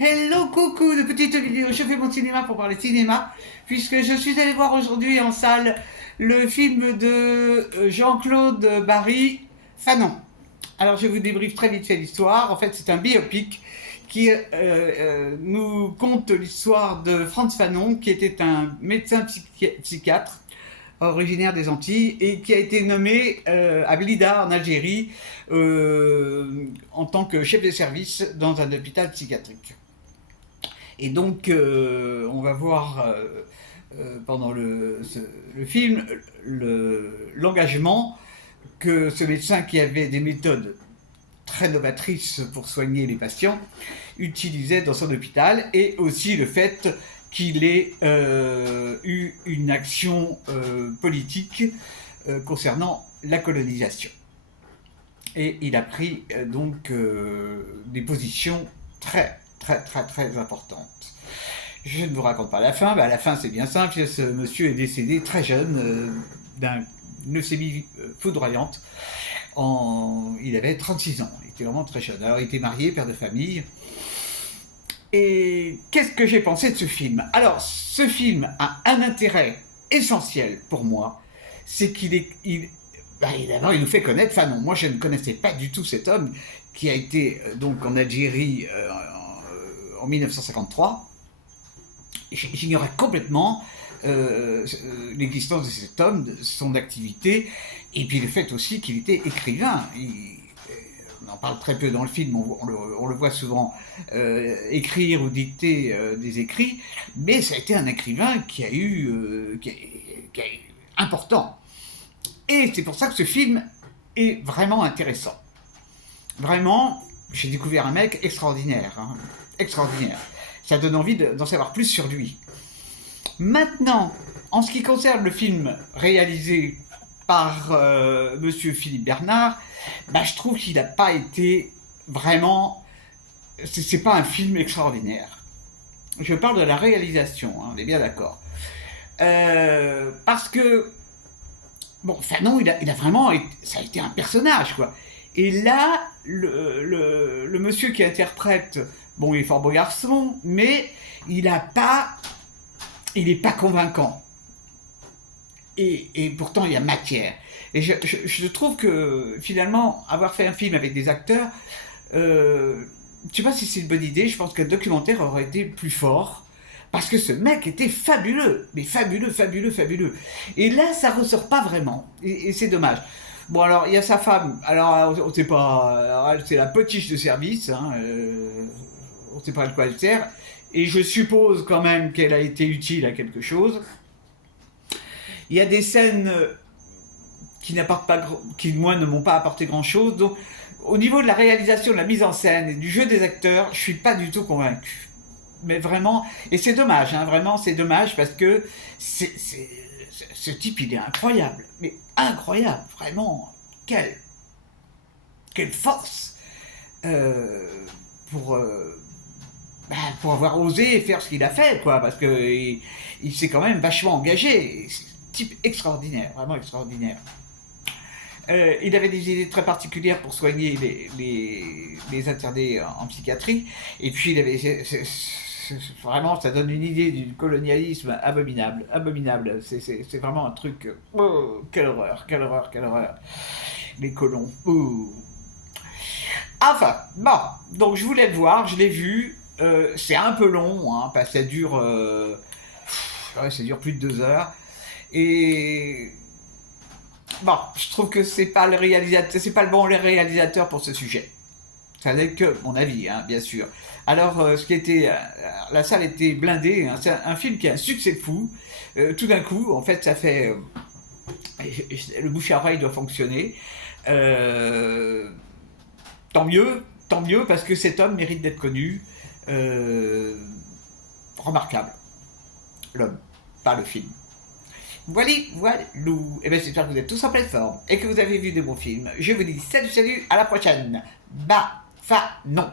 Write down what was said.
Hello, coucou, de petites vidéos. Je fais mon cinéma pour parler de cinéma, puisque je suis allé voir aujourd'hui en salle le film de Jean-Claude Barry, Fanon. Alors, je vous débriefe très vite fait l'histoire. En fait, c'est un biopic qui nous conte l'histoire de Frantz Fanon, qui était un médecin psychiatre originaire des Antilles et qui a été nommé à Blida en Algérie en tant que chef de service dans un hôpital psychiatrique. Et donc, on va voir pendant le film l'engagement que ce médecin, qui avait des méthodes très novatrices pour soigner les patients, utilisait dans son hôpital, et aussi le fait qu'il ait eu une action politique concernant la colonisation. Et il a pris donc des positions très importante. Je ne vous raconte pas la fin. À la fin, c'est bien simple. Ce monsieur est décédé très jeune d'une leucémie foudroyante. Il avait 36 ans. Il était vraiment très jeune. Alors, il était marié, père de famille. Et qu'est-ce que j'ai pensé de ce film? Alors, ce film a un intérêt essentiel pour moi. C'est d'abord, il nous fait connaître Fanon. Moi, je ne connaissais pas du tout cet homme qui a été donc en Algérie en 1953. J'ignorais complètement l'existence de cet homme, de son activité, et puis le fait aussi qu'il était écrivain. On en parle très peu dans le film, on le voit souvent écrire ou dicter des écrits, mais ça a été un écrivain qui a eu important. Et c'est pour ça que ce film est vraiment intéressant. Vraiment, j'ai découvert un mec extraordinaire. Extraordinaire. Ça donne envie d'en savoir plus sur lui. Maintenant, en ce qui concerne le film réalisé par monsieur Philippe Bernard, je trouve qu'il n'a pas été vraiment... C'est pas un film extraordinaire. Je parle de la réalisation, on est bien d'accord. Parce que, bon, Fanon, il a vraiment... Ça a été un personnage, quoi. Et là, le monsieur qui interprète... Bon, il est fort beau garçon, mais il n'est pas convaincant. Et pourtant, il y a matière. Et je trouve que, finalement, avoir fait un film avec des acteurs, je ne sais pas si c'est une bonne idée, je pense qu'un documentaire aurait été plus fort, parce que ce mec était fabuleux, mais fabuleux, fabuleux, fabuleux. Et là, ça ne ressort pas vraiment, et c'est dommage. Bon, alors, il y a sa femme, alors, on ne sait pas, c'est la potiche de service, on ne sait pas de quoi elle sert, et je suppose quand même qu'elle a été utile à quelque chose. Il y a des scènes qui moi ne m'ont pas apporté grand-chose, donc au niveau de la réalisation, de la mise en scène et du jeu des acteurs, je ne suis pas du tout convaincu. Mais vraiment, et c'est dommage, vraiment c'est dommage, parce que ce type, il est incroyable, mais incroyable, vraiment, quelle force pour avoir osé faire ce qu'il a fait, quoi, parce qu'il s'est quand même vachement engagé. C'est un type extraordinaire, vraiment extraordinaire. Il avait des idées très particulières pour soigner les internés en psychiatrie, et puis il avait... vraiment, ça donne une idée du colonialisme abominable, abominable. C'est vraiment un truc... Oh, quelle horreur, quelle horreur, quelle horreur. Les colons. Oh. Enfin, bon, donc je voulais le voir, je l'ai vu. C'est un peu long, parce que ça dure plus de 2 heures. Et bon, je trouve que c'est pas le bon réalisateur pour ce sujet. Ça n'est que mon avis, bien sûr. Alors, la salle était blindée. C'est un film qui a un succès fou. Tout d'un coup, en fait, ça fait... le bouche à oreille doit fonctionner. Tant mieux, parce que cet homme mérite d'être connu. Remarquable. L'homme, pas le film. Voilà. Et bien, j'espère que vous êtes tous en pleine forme et que vous avez vu de bons films. Je vous dis salut, à la prochaine. Non.